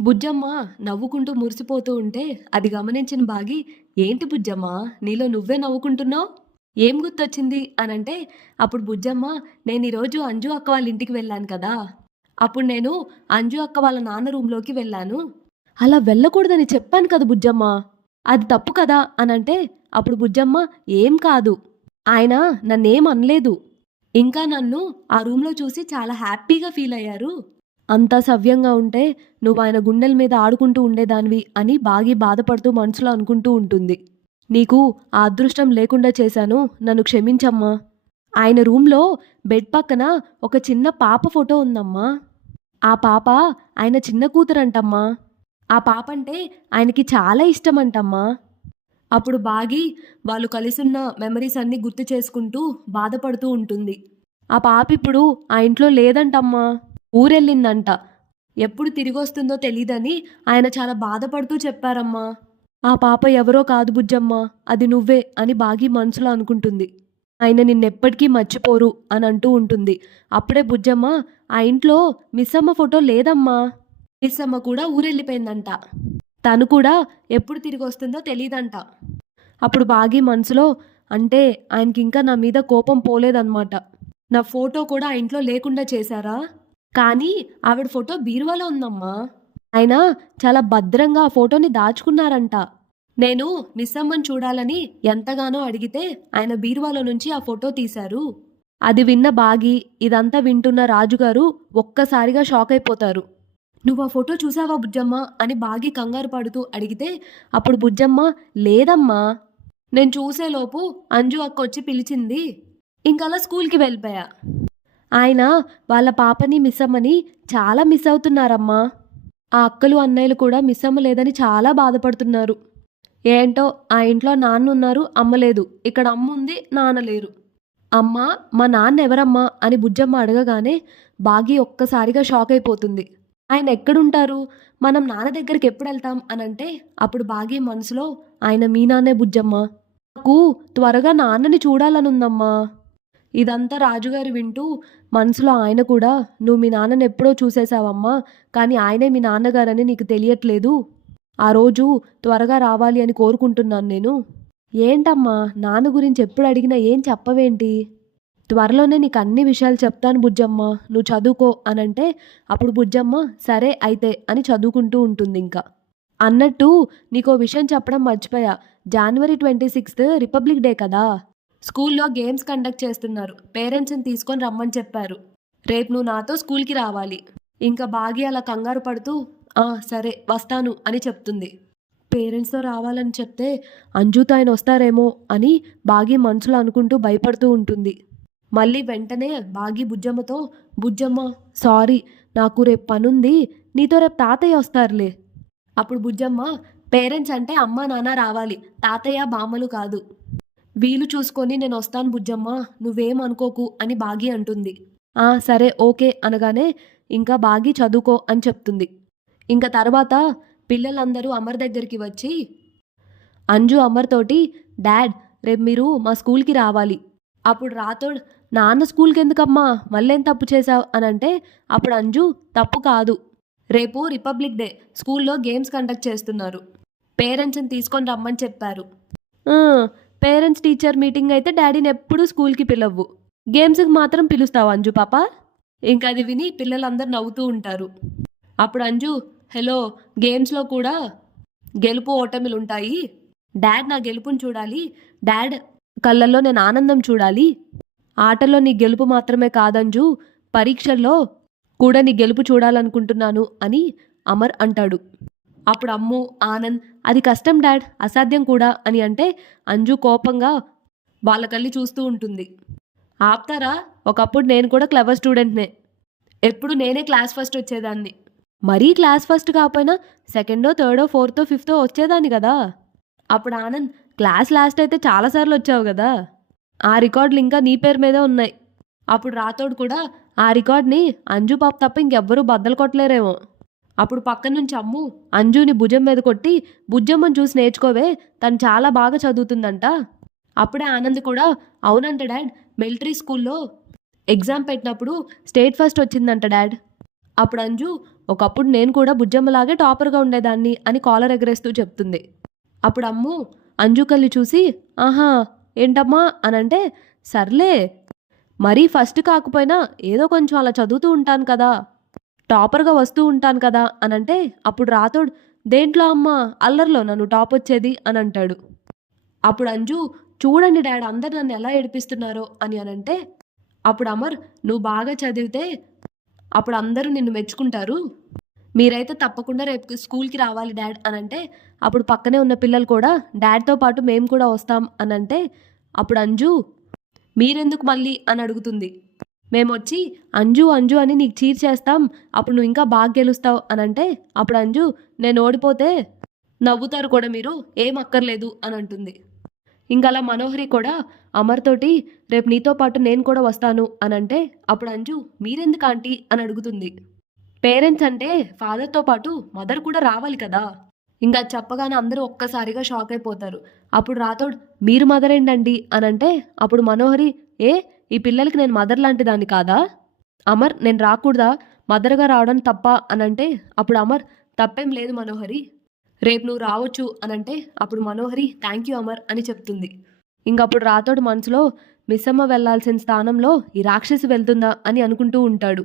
బుజ్జమ్మ నవ్వుకుంటూ మురిసిపోతూ ఉంటే అది గమనించిన బాగి ఏంటి బుజ్జమ్మ? నీలో నువ్వే నవ్వుకుంటున్నావు? ఏం గుర్తొచ్చింది? అనంటే అప్పుడు బుజ్జమ్మ నేను ఈరోజు అంజు అక్క వాళ్ళ ఇంటికి వెళ్ళాను కదా. అప్పుడు నేను అంజు అక్క వాళ్ళ నాన్న రూమ్లోకి వెళ్ళాను. అలా వెళ్ళకూడదని చెప్పాను కదా బుజ్జమ్మ. అది తప్పు కదా? అనంటే అప్పుడు బుజ్జమ్మ ఏం కాదు. ఆయన నన్నేం అనలేదు. ఇంకా నన్ను ఆ రూమ్లో చూసి చాలా హ్యాపీగా ఫీల్ అయ్యారు. అంతా సవ్యంగా ఉంటే నువ్వు ఆయన గుండెల మీద ఆడుకుంటూ ఉండేదానివి అని బాగి బాధపడుతూ మనసులో అనుకుంటూ ఉంటుంది. నీకు ఆ అదృష్టం లేకుండా చేశాను నన్ను క్షమించమ్మా. ఆయన రూమ్లో బెడ్ పక్కన ఒక చిన్న పాప ఫోటో ఉందమ్మా. ఆ పాప ఆయన చిన్న కూతురంటమ్మా. ఆ పాప అంటే ఆయనకి చాలా ఇష్టమంటమ్మా. అప్పుడు బాగి వాళ్ళు కలిసున్న మెమరీస్ అన్నీ గుర్తు చేసుకుంటూ బాధపడుతూ ఉంటుంది. ఆ పాప ఇప్పుడు ఆ ఇంట్లో లేదంటమ్మా. ఊరెళ్ళిందంట. ఎప్పుడు తిరిగొస్తుందో తెలీదని ఆయన చాలా బాధపడుతూ చెప్పారమ్మా. ఆ పాప ఎవరో కాదు బుజ్జమ్మ అది నువ్వే అని బాగి మనసులో అనుకుంటుంది. ఆయన నిన్నెప్పటికీ మర్చిపోరు అని అంటూ ఉంటుంది. అప్పుడే బుజ్జమ్మ ఆ ఇంట్లో మిస్సమ్మ ఫోటో లేదమ్మా. మిస్సమ్మ కూడా ఊరెళ్ళిపోయిందంట. తను కూడా ఎప్పుడు తిరిగి వస్తుందో తెలియదంట అప్పుడు బాగి మనసులో అంటే ఆయనకి ఇంకా నా మీద కోపం పోలేదన్నమాట. నా ఫోటో కూడా ఆ ఇంట్లో లేకుండా చేశారా? కానీ ఆవిడ ఫోటో బీరువాలో ఉందమ్మా. ఆయన చాలా భద్రంగా ఆ ఫోటోని దాచుకున్నారంట. నేను మిస్సమ్మని చూడాలని ఎంతగానో అడిగితే ఆయన బీరువాలో నుంచి ఆ ఫోటో తీశారు. అది విన్న బాగి ఇదంతా వింటున్న రాజుగారు ఒక్కసారిగా షాక్ అయిపోతారు. నువ్వు ఆ ఫోటో చూసావా బుజ్జమ్మ? అని బాగి కంగారు పడుతూ అడిగితే అప్పుడు బుజ్జమ్మ లేదమ్మా. నేను చూసేలోపు అంజు అక్క వచ్చి పిలిచింది. ఇంకలా స్కూల్కి వెళ్ళిపోయా. ఆయన వాళ్ళ పాపని మిస్ అమ్మని చాలా మిస్ అవుతున్నారమ్మా. ఆ అక్కలు అన్నయ్యలు కూడా మిస్సమ్మ లేదని చాలా బాధపడుతున్నారు. ఏంటో ఆ ఇంట్లో నాన్న ఉన్నారు అమ్మ లేదు. ఇక్కడ అమ్మ ఉంది నాన్న లేరు. అమ్మ మా నాన్న ఎవరమ్మా అని బుజ్జమ్మ అడగగానే బాగి ఒక్కసారిగా షాక్ అయిపోతుంది. ఆయన ఎక్కడుంటారు? మనం నాన్న దగ్గరికి ఎప్పుడు వెళ్తాం అని అంటే అప్పుడు బాగి మనసులో ఆయన మీ నాన్నే బుజ్జమ్మ. నాకు త్వరగా నాన్నని చూడాలనుందమ్మా. ఇదంతా రాజుగారు వింటూ మనసులో ఆయన కూడా నువ్వు మీ నాన్నని ఎప్పుడో చూసేశావమ్మా కానీ ఆయనే మీ నాన్నగారని నీకు తెలియట్లేదు. ఆ రోజు త్వరగా రావాలి అని కోరుకుంటున్నాను నేను. ఏంటమ్మా నాన్న గురించి ఎప్పుడు అడిగినా ఏం చెప్పవేంటి? త్వరలోనే నీకు అన్ని విషయాలు చెప్తాను బుజ్జమ్మ నువ్వు చదువుకో అనంటే అప్పుడు బుజ్జమ్మ సరే అయితే అని చదువుకుంటూ ఉంటుంది ఇంకా. అన్నట్టు నీకో విషయం చెప్పడం మర్చిపోయా. January twenty sixth Republic Day కదా. స్కూల్లో గేమ్స్ కండక్ట్ చేస్తున్నారు. పేరెంట్స్ని తీసుకొని రమ్మని చెప్పారు. రేపు నువ్వు నాతో స్కూల్కి రావాలి. ఇంకా బాగి అలా కంగారు పడుతూ "ఆ, సరే వస్తాను అని చెప్తుంది. పేరెంట్స్తో రావాలని చెప్తే అంజుతో ఆయన వస్తారేమో అని బాగి మనసులో అనుకుంటూ భయపడుతూ ఉంటుంది. మళ్ళీ వెంటనే బాగి బుజ్జమ్మతో బుజ్జమ్మ సారీ నాకు రేపు పనుంది. నీతో రేపు తాతయ్య వస్తారులే. అప్పుడు బుజ్జమ్మ పేరెంట్స్ అంటే అమ్మ నాన్న రావాలి. తాతయ్య బామ్మలు కాదు. వీలు చూసుకొని నేను వస్తాను బుజ్జమ్మ నువ్వేం అనుకోకు అని బాగి అంటుంది. ఆ సరే ఓకే అనగానే ఇంకా బాగి చదువుకో అని చెప్తుంది. ఇంకా తర్వాత పిల్లలందరూ అమర్ దగ్గరికి వచ్చి అంజు అమర్ తోటి డాడ్ రేపు మీరు మా స్కూల్కి రావాలి. అప్పుడు రాతోడ్ నాన్న స్కూల్కి ఎందుకమ్మా మళ్ళేం తప్పు చేశావు? అని అంటే అప్పుడు అంజు తప్పు కాదు. రేపు రిపబ్లిక్ డే స్కూల్లో గేమ్స్ కండక్ట్ చేస్తున్నారు. పేరెంట్స్ని తీసుకొని రమ్మని చెప్పారు. పేరెంట్స్ టీచర్ మీటింగ్ అయితే డాడీని ఎప్పుడూ స్కూల్కి పిలవ్వు. గేమ్స్కి మాత్రం పిలుస్తావు అంజు పాప. ఇంకా అది విని పిల్లలందరూ నవ్వుతూ ఉంటారు. అప్పుడు అంజు హలో గేమ్స్లో కూడా గెలుపు ఓటమిలు ఉంటాయి. డాడ్ నా గెలుపుని చూడాలి. డాడ్ కళ్ళల్లో నేను ఆనందం చూడాలి. ఆటలో నీ గెలుపు మాత్రమే కాదంజు పరీక్షల్లో కూడా నీ గెలుపు చూడాలనుకుంటున్నాను అని అమర్ అంటాడు. అప్పుడు అమ్ము ఆనంద్ అది కష్టం డాడ్ అసాధ్యం కూడా అని అంటే అంజు కోపంగా వాళ్ళ కళ్ళి చూస్తూ ఉంటుంది. ఆప్తారా? ఒకప్పుడు నేను కూడా క్లవర్ స్టూడెంట్నే. ఎప్పుడు నేనే క్లాస్ ఫస్ట్ వచ్చేదాన్ని. మరీ క్లాస్ ఫస్ట్ కాకపోయినా సెకండో థర్డో ఫోర్తో ఫిఫ్తో వచ్చేదాన్ని కదా. అప్పుడు ఆనంద్ క్లాస్ లాస్ట్ అయితే చాలాసార్లు వచ్చావు కదా. ఆ రికార్డులు ఇంకా నీ పేరు మీదే ఉన్నాయి. అప్పుడు రాతోడు కూడా ఆ రికార్డ్ని అంజు పాప తప్ప ఇంకెవ్వరూ బద్దలు కొట్టలేరేమో. అప్పుడు పక్క నుంచి అమ్ము అంజుని భుజం మీద కొట్టి బుజ్జమ్మని చూసి నేర్చుకోవే తను చాలా బాగా చదువుతుందంట. అప్పుడే ఆనంద్ కూడా అవునంట డాడ్ మిలిటరీ స్కూల్లో ఎగ్జామ్ పెట్టినప్పుడు స్టేట్ ఫస్ట్ వచ్చిందంట డాడ్. అప్పుడు అంజు ఒకప్పుడు నేను కూడా బుజ్జమ్మలాగే టాపర్గా ఉండేదాన్ని అని కాలర్ ఎగరేస్తూ చెప్తుంది. అప్పుడు అమ్ము అంజు కల్లి చూసి ఆహా ఏంటమ్మా అని అంటే సర్లే మరీ ఫస్ట్ కాకపోయినా ఏదో కొంచెం అలా చదువుతూ ఉంటాను కదా టాపర్గా వస్తూ ఉంటాను కదా అని అంటే అప్పుడు రాతోడు దేంట్లో అమ్మ? అల్లర్లో నన్ను టాప్ వచ్చేది అని అంటాడు. అప్పుడు అంజు చూడండి డాడ్ అందరు నన్ను ఎలా ఏడిపిస్తున్నారో అని అనంటే అప్పుడు అమర్ నువ్వు బాగా చదివితే అప్పుడు అందరూ నిన్ను మెచ్చుకుంటారు. మీరైతే తప్పకుండా రేపు స్కూల్కి రావాలి డాడ్ అని అంటే అప్పుడు పక్కనే ఉన్న పిల్లలు కూడా డాడ్తో పాటు మేము కూడా వస్తాం అని అంటే అప్పుడు అంజు మీరెందుకు మళ్ళీ అని అడుగుతుంది. మేమొచ్చి అంజు అంజు అని నీకు చీర్ చేస్తాం అప్పుడు నువ్వు ఇంకా బాగా గెలుస్తావు అని అంటే అప్పుడు అంజు నేను ఓడిపోతే నవ్వుతారు కూడా మీరు ఏం అక్కర్లేదు అని అంటుంది. ఇంకా అలా మనోహరి కూడా అమర్తోటి రేపు నీతో పాటు నేను కూడా వస్తాను అని అంటే అప్పుడు అంజు మీరెందుకు ఆంటీ అని అడుగుతుంది. పేరెంట్స్ అంటే ఫాదర్తో పాటు మదర్ కూడా రావాలి కదా ఇంకా చెప్పగానే అందరూ ఒక్కసారిగా షాక్ అయిపోతారు. అప్పుడు రాతోడు మీరు మదర్ ఏంటండి? అని అంటే అప్పుడు మనోహరి ఏ ఈ పిల్లలకి నేను మదర్ లాంటి దాన్ని కాదా? అమర్ నేను రాకూడదా? మదర్గా రావడం తప్ప అనంటే అప్పుడు అమర్ తప్పేం లేదు మనోహరి. రేపు నువ్వు రావచ్చు అనంటే అప్పుడు మనోహరి థ్యాంక్ యూ అమర్ అని చెప్తుంది. ఇంకప్పుడు రాతోడు మనసులో మిస్సమ్మ వెళ్ళాల్సిన స్థానంలో ఈ రాక్షసి వెళ్తుందా అని అనుకుంటూ ఉంటాడు.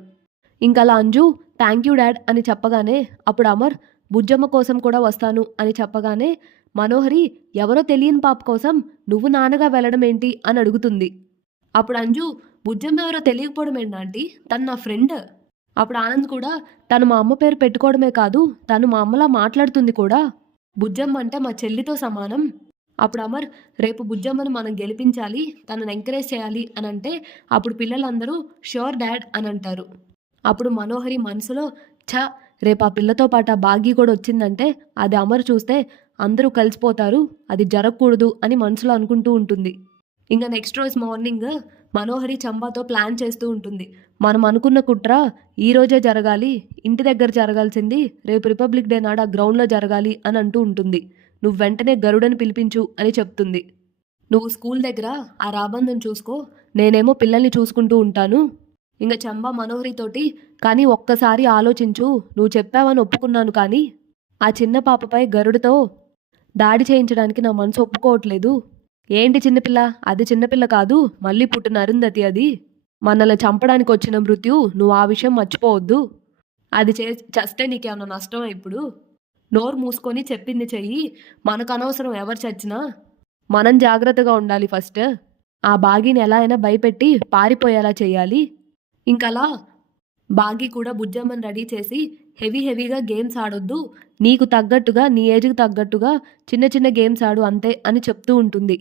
ఇంకలా అంజు థ్యాంక్ యూ డాడ్ అని చెప్పగానే అప్పుడు అమర్ బుజ్జమ్మ కోసం కూడా వస్తాను అని చెప్పగానే మనోహరి ఎవరో తెలియని పాప కోసం నువ్వు నాన్నగా వెళ్ళడం ఏంటి అని అడుగుతుంది. అప్పుడు అంజు బుజ్జమ్మ ఎవరో తెలియకపోవడం ఏంటంటే తను నా ఫ్రెండ్. అప్పుడు ఆనంద్ కూడా తను మా అమ్మ పేరు పెట్టుకోవడమే కాదు తను మా అమ్మలా మాట్లాడుతుంది కూడా. బుజ్జమ్మ అంటే మా చెల్లితో సమానం. అప్పుడు అమర్ రేపు బుజ్జమ్మను మనం గెలిపించాలి తనను ఎంకరేజ్ చేయాలి అని అంటే అప్పుడు పిల్లలందరూ షూర్ డాడ్ అని అంటారు. అప్పుడు మనోహరి మనసులో ఛ రేపు ఆ పిల్లతో పాటు ఆ బాగీ కూడా వచ్చిందంటే అది అమర్ చూస్తే అందరూ కలిసిపోతారు అది జరగకూడదు అని మనసులో అనుకుంటూ ఉంటుంది. ఇంకా నెక్స్ట్ రోజు మార్నింగ్ మనోహరి చంబాతో ప్లాన్ చేస్తూ ఉంటుంది. మనం అనుకున్న కుట్ర ఈ రోజే జరగాలి ఇంటి దగ్గర జరగాల్సింది రేపు రిపబ్లిక్ డే నాడు ఆ గ్రౌండ్లో జరగాలి అని అంటూ ఉంటుంది. నువ్వు వెంటనే గరుడని పిలిపించు అని చెప్తుంది. నువ్వు స్కూల్ దగ్గర ఆ రాబందుని చూసుకో నేనేమో పిల్లల్ని చూసుకుంటూ ఉంటాను. ఇంకా చంబా మనోహరితోటి కానీ ఒక్కసారి ఆలోచించు నువ్వు చెప్పావని ఒప్పుకున్నాను కానీ ఆ చిన్న పాపపై గరుడితో దాడి చేయించడానికి నా మనసు ఒప్పుకోవట్లేదు. ఏంటి చిన్నపిల్ల? అది చిన్నపిల్ల కాదు మళ్ళీ పుట్టిన అరుంధతి అది. మనల్ని చంపడానికి వచ్చిన మృత్యు నువ్వు ఆ విషయం మర్చిపోవద్దు. అది చే చస్తే నీకేమన్నా నష్టమా ఇప్పుడు? నోరు మూసుకొని చెప్పింది చెయ్యి మనకు అనవసరం ఎవరు చచ్చినా. మనం జాగ్రత్తగా ఉండాలి ఫస్ట్. ఆ బాగీని ఎలా అయినా భయపెట్టి పారిపోయేలా చేయాలి ఇంకలా బాగి కూడా బుజ్జమ్మని రెడీ చేసి హెవీ హెవీగా గేమ్స్ ఆడొద్దు. నీకు తగ్గట్టుగా నీ ఏజ్కి తగ్గట్టుగా చిన్న చిన్న గేమ్స్ ఆడు అంతే అని చెప్తూ ఉంటుంది.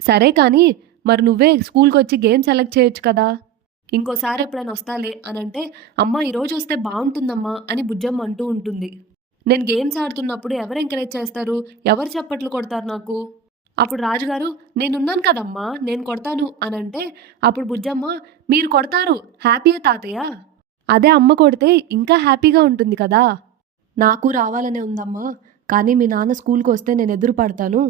సరే కానీ మరి నువ్వే స్కూల్కి వచ్చి గేమ్ సెలెక్ట్ చేయొచ్చు కదా. ఇంకోసారి ఎప్పుడైనా వస్తాలే అని అంటే అమ్మ ఈరోజు వస్తే బాగుంటుందమ్మా అని బుజ్జమ్మ అంటూ ఉంటుంది. నేను గేమ్స్ ఆడుతున్నప్పుడు ఎవరు ఎంకరేజ్ చేస్తారు? ఎవరు చప్పట్లు కొడతారు నాకు? అప్పుడు రాజుగారు నేనున్నాను కదమ్మా నేను కొడతాను అని అంటే అప్పుడు బుజ్జమ్మ మీరు కొడతారు హ్యాపీయే తాతయ్య? అదే అమ్మ కొడితే ఇంకా హ్యాపీగా ఉంటుంది కదా. నాకు రావాలనే ఉందమ్మా కానీ మీ నాన్న స్కూల్కి వస్తే నేను ఎదురు పడతాను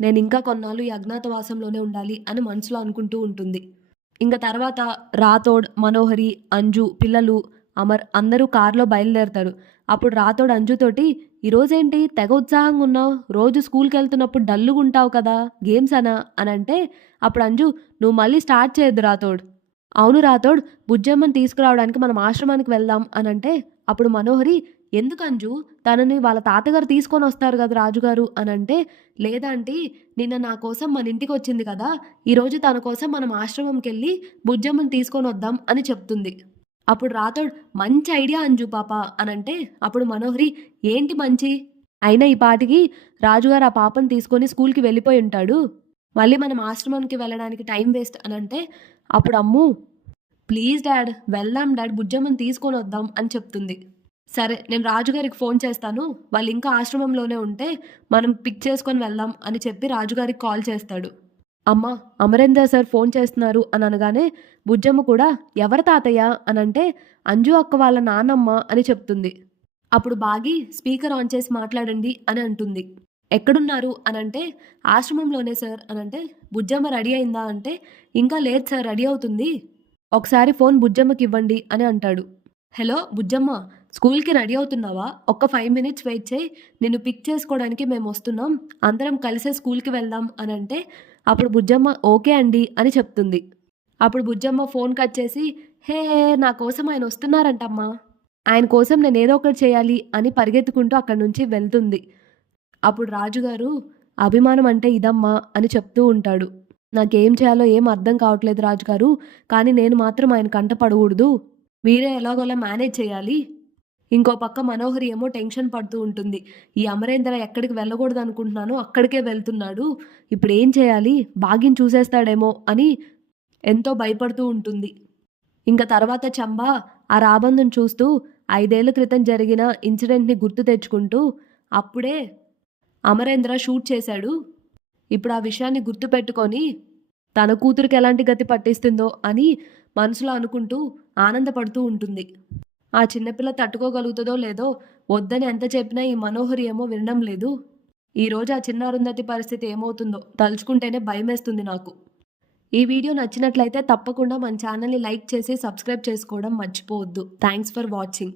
నేను ఇంకా కొన్నాళ్ళు ఈ అజ్ఞాతవాసంలోనే ఉండాలి అని మనసులో అనుకుంటూ ఉంటుంది. ఇంకా తర్వాత రాతోడ్ మనోహరి అంజు పిల్లలు అమర్ అందరూ కారులో బయలుదేరతారు. అప్పుడు రాతోడ్ అంజుతోటి ఈరోజేంటి తెగ ఉత్సాహంగా ఉన్నావు? రోజు స్కూల్కి వెళ్తున్నప్పుడు డల్లుగా ఉంటావు కదా? గేమ్స్ అనా? అని అంటే అప్పుడు అంజు నువ్వు మళ్ళీ స్టార్ట్ చేయొద్దు రాతోడ్ అవును రాతోడ్ బుజ్జమ్మని తీసుకురావడానికి మనం ఆశ్రమానికి వెళ్దాం అని అంటే అప్పుడు మనోహరి ఎందుకంజు తనని వాళ్ళ తాతగారు తీసుకొని వస్తారు కదా రాజుగారు అని అంటే లేదంటే నిన్న నా కోసం మన ఇంటికి వచ్చింది కదా ఈరోజు తన కోసం మనం ఆశ్రమంకి వెళ్ళి బుజ్జమ్మని తీసుకొని వద్దాం అని చెప్తుంది. అప్పుడు రాతోడ్ మంచి ఐడియా అంజు పాప అని అంటే అప్పుడు మనోహరి ఏంటి మంచి? అయినా ఈ పాటికి రాజుగారు ఆ పాపను తీసుకొని స్కూల్కి వెళ్ళిపోయి ఉంటాడు. మళ్ళీ మనం ఆశ్రమానికి వెళ్ళడానికి టైం వేస్ట్ అని అంటే అప్పుడు అమ్ము ప్లీజ్ డాడ్ వెళ్దాం డాడ్ బుజ్జమ్మని తీసుకొని వద్దాం అని చెప్తుంది. సరే నేను రాజుగారికి ఫోన్ చేస్తాను. వాళ్ళు ఇంకా ఆశ్రమంలోనే ఉంటే మనం పిక్ చేసుకొని వెళ్దాం అని చెప్పి రాజుగారికి కాల్ చేస్తాడు. అమ్మ అమరేందర్ సార్ ఫోన్ చేస్తున్నారు అని అనగానే బుజ్జమ్మ కూడా ఎవరి తాతయ్య? అని అంటే అంజు అక్క వాళ్ళ నానమ్మ అని చెప్తుంది. అప్పుడు బాగి స్పీకర్ ఆన్ చేసి మాట్లాడండి అని అంటుంది. ఎక్కడున్నారు? అని అంటే ఆశ్రమంలోనే సార్ అని అంటే బుజ్జమ్మ రెడీ అయిందా అంటే ఇంకా లేదు సార్ రెడీ అవుతుంది. ఒకసారి ఫోన్ బుజ్జమ్మకి ఇవ్వండి అని అంటాడు. హలో బుజ్జమ్మ స్కూల్కి రెడీ అవుతున్నావా? ఒక్క ఫైవ్ మినిట్స్ వెయిట్ చేయి. నిన్ను పిక్ చేసుకోవడానికి మేము వస్తున్నాం. అందరం కలిసే స్కూల్కి వెళ్దాం అని అంటే అప్పుడు బుజ్జమ్మ ఓకే అండి అని చెప్తుంది. అప్పుడు బుజ్జమ్మ ఫోన్ కట్ చేసి హే నా కోసం ఆయన వస్తున్నారంటమ్మా. ఆయన కోసం నేను ఏదో ఒకటి చేయాలి అని పరిగెత్తుకుంటూ అక్కడి నుంచి వెళ్తుంది. అప్పుడు రాజుగారు అభిమానం అంటే ఇదమ్మా అని చెప్తూ ఉంటాడు. నాకేం చేయాలో ఏం అర్థం కావట్లేదు రాజుగారు కానీ నేను మాత్రం ఆయన కంట పడకూడదు. మీరే ఎలాగోలా మేనేజ్ చేయాలి. ఇంకో పక్క మనోహరి ఏమో టెన్షన్ పడుతూ ఉంటుంది. ఈ అమరేంద్ర ఎక్కడికి వెళ్ళకూడదు అనుకుంటున్నాను అక్కడికే వెళ్తున్నాడు. ఇప్పుడు ఏం చేయాలి? భాగ్యం చూసేస్తాడేమో అని ఎంతో భయపడుతూ ఉంటుంది. ఇంకా తర్వాత చంబా ఆ రాబందును చూస్తూ ఐదేళ్ళ క్రితం జరిగిన ఇన్సిడెంట్ని గుర్తు తెచ్చుకుంటూ అప్పుడే అమరేంద్ర షూట్ చేశాడు. ఇప్పుడు ఆ విషయాన్ని గుర్తుపెట్టుకొని తన కూతురికి ఎలాంటి గతి పట్టిస్తుందో అని మనసులో అనుకుంటూ ఆనందపడుతూ ఉంటుంది. ఆ చిన్నపిల్ల తట్టుకోగలుగుతుందో లేదో వద్దని ఎంత చెప్పినా ఈ మనోహరి ఏమో వినడం లేదు. ఈరోజు ఆ చిన్న అరుంధతి పరిస్థితి ఏమవుతుందో తలుచుకుంటేనే భయమేస్తుంది నాకు. ఈ వీడియో నచ్చినట్లయితే తప్పకుండా మన ఛానల్ని లైక్ చేసి సబ్స్క్రైబ్ చేసుకోవడం మర్చిపోవద్దు. Thanks for watching.